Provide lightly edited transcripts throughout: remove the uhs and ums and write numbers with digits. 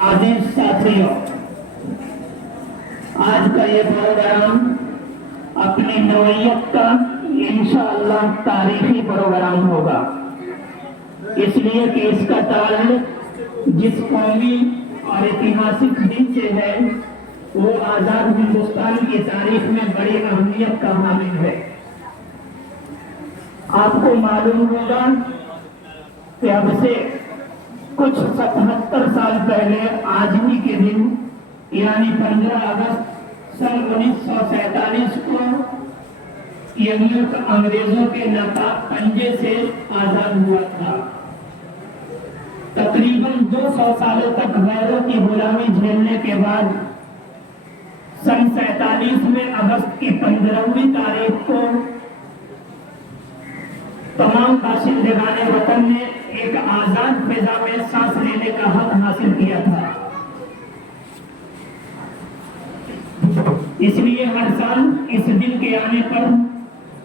आदिम साथियों, आज का ये प्रोग्राम अपनी नौयत का इंशाअल्लाह तारीखी प्रोग्राम होगा, इसलिए कि इसका ताल्लुक जिस कौमी और ऐतिहासिक दिन से है वो आजाद हिंदुस्तान की तारीख में बड़ी अहमियत का हामिल है। आपको मालूम होगा कि अब से कुछ 77 साल पहले आज ही के दिन यानी 15 अगस्त सन 1947 को ये मुल्क अंग्रेजों के नापाक पंजे से आजाद हुआ था। तकरीबन 200 सालों तक गैरों की गुलामी झेलने के बाद सन 47 में अगस्त की 15वीं तारीख को तमाम बाशिंदगाने वतन ने एक आजाद फिजा में सांस लेने का हक हासिल किया था। इसलिए हर साल इस दिन के आने पर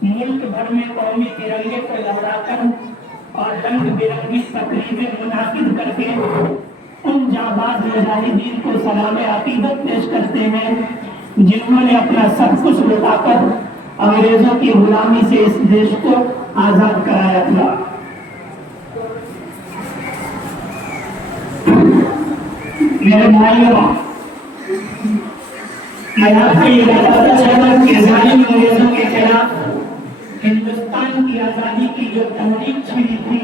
मुल्क भर में कौमी तिरंगे को लहराकर और रंग बिरंगी तकरीबें मुनाकिद करके उन जाबाज मुजाहिदीन को सलाम अकीदत पेश करते हैं जिन्होंने अपना सब कुछ लुटाकर अंग्रेजों की गुलामी से इस देश को आजाद कराया था। मेरे भाइयों, मैं आपको ये बताता चला कि जालिम अंग्रेजों के खिलाफ हिंदुस्तान की आजादी की जो तहरीक छिड़ी थी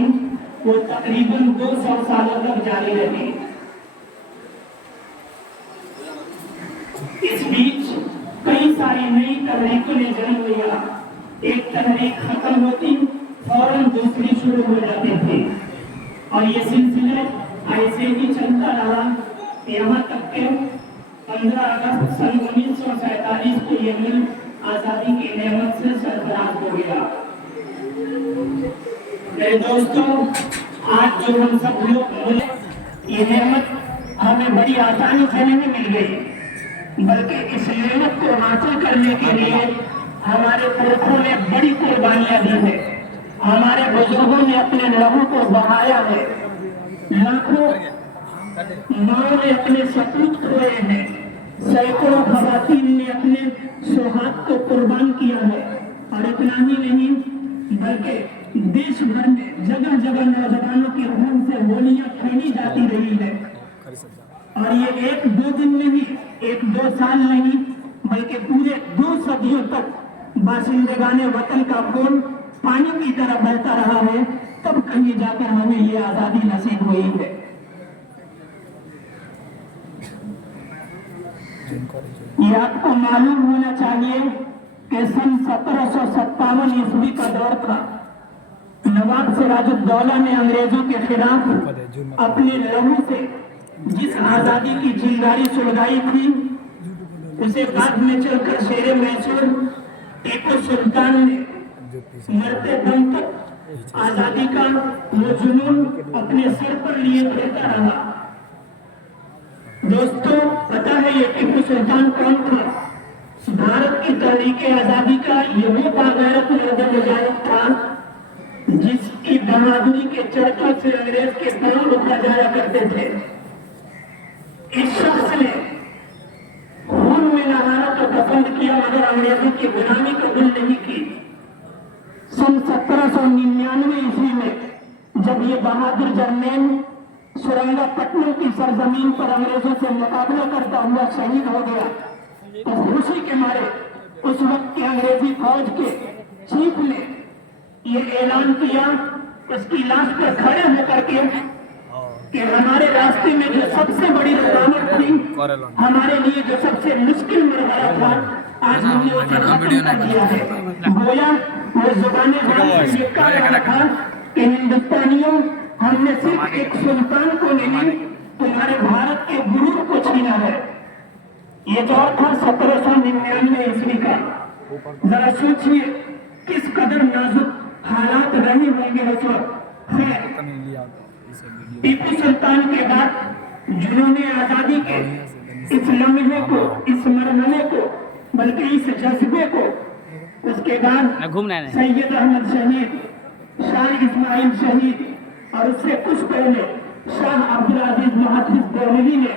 वो तकरीबन 200 सालों तक जारी रही। इस बीच कई सारी नई तहरीकों ने जन्म लिया। एक तहरीक खत्म होती फौरन दूसरी शुरू हो जाती थी और ये सिलसिला ऐसे ही चलता रहा, यहाँ तक के 15 अगस्त सन 1947 को ये मुल्क आजादी की नेमत से सरफराज हो गया। मेरे दोस्तों, आज जो हम सब लोग ये नेमत हमें बड़ी आसानी से नहीं मिल गई, बल्कि इस नेमत को हासिल करने के लिए हमारे पुरखों ने बड़ी कुर्बानियां दी है। हमारे बुजुर्गों ने अपने लहू को बहाया है, लाखों माओ ने अपने सपूत खोए हैं, सैकड़ों खवातीन ने अपने सुहाग को कुर्बान किया है और इतना ही नहीं बल्कि देश भर में जगह जगह नौजवानों के खून से गोलियां खेली जाती रही है। और ये एक दो दिन नहीं, एक दो साल नहीं, बल्कि पूरे 2 सदियों तक बाशिंदगाने वतन का खून पानी की तरह बहता रहा है, तब कहीं जाकर हमें ये आजादी नसीब हुई है। ये आपको मालूम होना चाहिए कि सन 1757 ईस्वी का दौर था। नवाब सिराजुद्दौला ने अंग्रेजों के खिलाफ अपने लहू से जिस आजादी की चिंगारी सुलगाई थी उसे बाद में चलकर शेरे मैसूर टीपू सुल्तान ने मरते दम तक आजादी का वो जुनून अपने सर पर लिए रहता रहा। दोस्तों, पता है ये टीपू सुल्तान कौन था? भारत की तहरीक आजादी का ये वो बागैरत मर्द मुजाहिद था जिसकी बहादुरी के चर्चा से अंग्रेज के पांव उठा जाया करते थे। इस शख्स ने खून में नहाना तो पसंद किया मगर अंग्रेजों की गुलामी कबूल नहीं की। सन 1799 ईस्वी में जब ये बहादुर जर्नैल सुरंगापट्टनम की सरजमीन पर अंग्रेजों से मुकाबला करता हुआ शहीद हो गया तो खुशी के मारे उस वक्त के अंग्रेजी फौज के चीफ ने ये ऐलान किया उसकी लाश पर खड़े होकर के कि हमारे रास्ते में जो सबसे बड़ी रुकावट थी, हमारे लिए जो सबसे मुश्किल मरहला था, आज हमने उसे खत्म कर दिया है। गोया वो जुबाने जान से ये कह रहा था कि हिंदुस्तानियों, हमने सिर्फ एक सुल्तान को नहीं तुम्हारे भारत के गुरूर को छीना है। ये दौर था 1799 ईस्वी का। जरा सोचिए किस कदर नाजुक हालात रहे होंगे उस वक्त। टीपू सुल्तान के बाद जिन्होंने आजादी के इस लम्हे को, इस मरहले को, बल्कि इस जज्बे को, उसके बाद सैयद अहमद शहीद, शाह इस्माइल शहीद और उससे कुछ पहले शाह अब्दुल अजीज मुहद्दिस दहलवी ने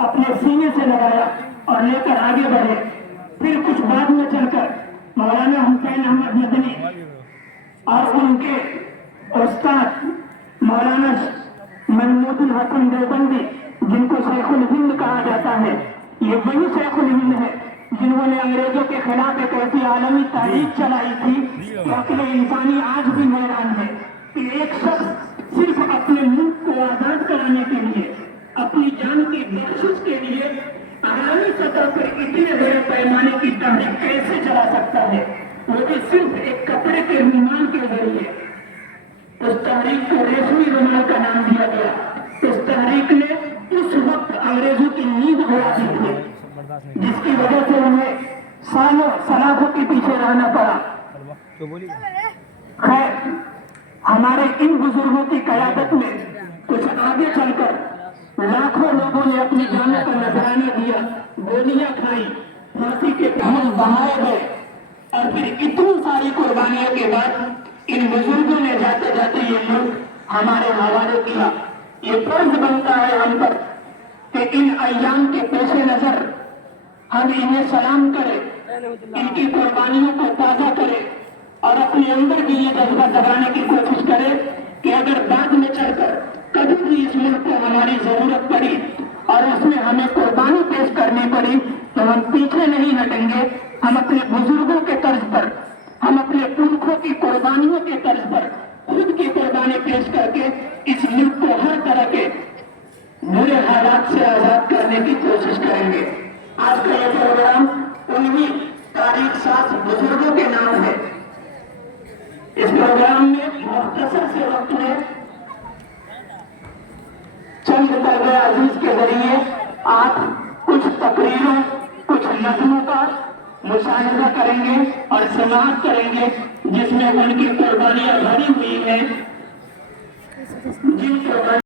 अपने सीने से लगाया और लेकर आगे बढ़े। फिर कुछ बाद में चलकर मौलाना हुसैन अहमद मदनी और उनके उस्ताद मौलाना महमूदुल हसन देवबंदी, जिनको शेखुल हिंद कहा जाता है, ये वही शेखुल हिंद है जिन्होंने अंग्रेजों के खिलाफ एक ऐसी आलमी तारीख चलाई थी कि अकेले इंसानी आज भी हैरान है कि एक शख्स सिर्फ अपने मुल्क को आजाद कराने के लिए, अपनी जान की बख्शिश के लिए आलमी सतह पर इतने बड़े पैमाने की तहरीक कैसे चला सकता है, वो भी सिर्फ एक कपड़े के रुमाल के जरिए। उस तहरीक को रेशमी रुमाल का नाम दिया गया। उस तहरीक ने उस वक्त अंग्रेजों की नींद उड़ा दी थी, जिसकी वजह से उन्हें सालों सलाखों के पीछे रहना पड़ा। खैर, हमारे इन बुजुर्गों की क़यादत में कुछ आगे चलकर लाखों लोगों ने अपनी जानों का नजराना दिया, गोलियां खाई, फांसी के खून बहाए गए, और फिर इतनी सारी कुर्बानियों के बाद इन बुजुर्गों ने जाते जाते ये मुल्क हमारे हवाले किया। ये फर्ज बनता है हम पर कि इन अय्याम के पेश नजर हम इन्हें सलाम करें, इनकी कुर्बानियों को ताज़ा करें और अपने अंदर भी ये जज्बा जगाने की कोशिश करें कि अगर बाद में चलकर कभी भी इस मुल्क को हमारी जरूरत पड़ी और उसमें हमें कुर्बानी पेश करनी पड़ी तो हम पीछे नहीं हटेंगे। हम अपने बुजुर्गों के तर्ज पर, हम अपने पुरखों की कुर्बानियों के तर्ज पर खुद की कुर्बानी पेश करके इस मुल्क को हर तरह के बुरे हालात से आजाद करने की कोशिश करेंगे। आज का ये प्रोग्राम उन्हीं तारीख साथ बुजुर्गों के नाम है। इस प्रोग्राम में मुख्तसर से वक्त में चंद तर्ज अजीज के जरिए आप कुछ तकरीरों, कुछ नज़्मों का मुशाहिदा करेंगे और समाअत करेंगे, जिसमें उनकी कुर्बानियां भरी हुई हैं, जिन कुर्बानियों